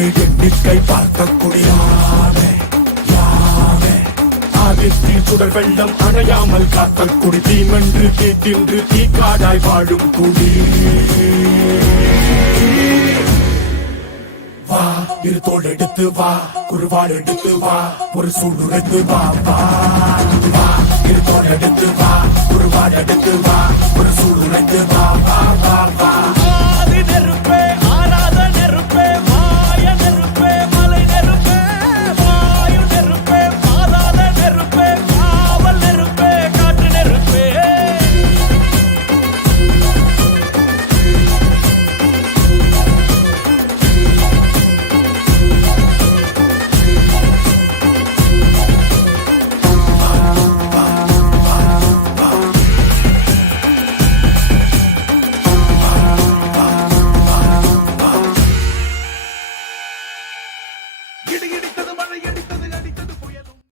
எட்டு எண்ணிக்கை பார்க்கக்கூடியாமே யாமே ஆதித்தில் சுடர் வெள்ளம் அணையாமல் காத்தல் குடி தீமென்று தீட்டின்று தீக்காடாய் வாழும் குடி வா இரு தோள் எடுத்து வா குருவாள் எடுத்து வா ஒரு சூடுரைத்து வா வா வா இரு தோள் எடுத்து வா குருவாள் எடுத்து வா ஒரு சூடுரைத்து வா வா வா வா இடித்தது மழை